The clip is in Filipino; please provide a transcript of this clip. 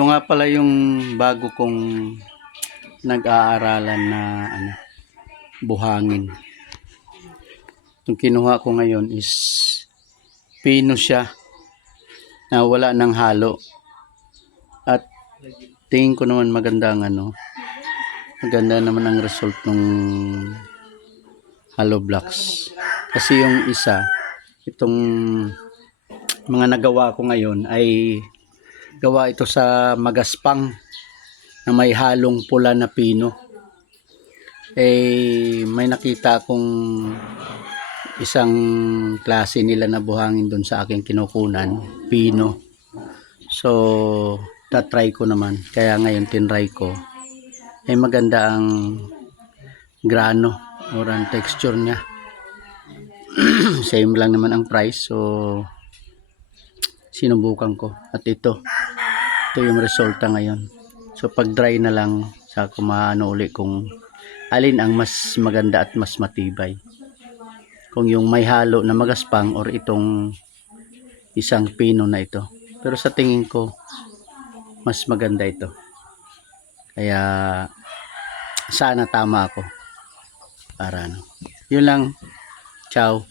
Ito nga pala yung bago kong nag-aaralan na buhangin. Itong kinuha ko ngayon is pino siya na wala ng halo. At tingin ko naman maganda naman ang result ng hollow blocks. Kasi yung isa, itong mga nagawa ko ngayon ay gawa ito sa magaspang na may halong pula na pino. May nakita akong isang klase nila na buhangin doon sa aking kinukunan, pino. So tatry ko naman, kaya ngayon tinry ko. Maganda ang grano or ang texture nya. Same lang naman ang price, so sinubukan ko at ito yung resulta ngayon. So pag dry na lang sa kumaano uli kung alin ang mas maganda at mas matibay, kung yung may halo na magaspang or itong isang pino na ito. Pero sa tingin ko mas maganda ito, kaya sana tama ako para yun lang. Ciao.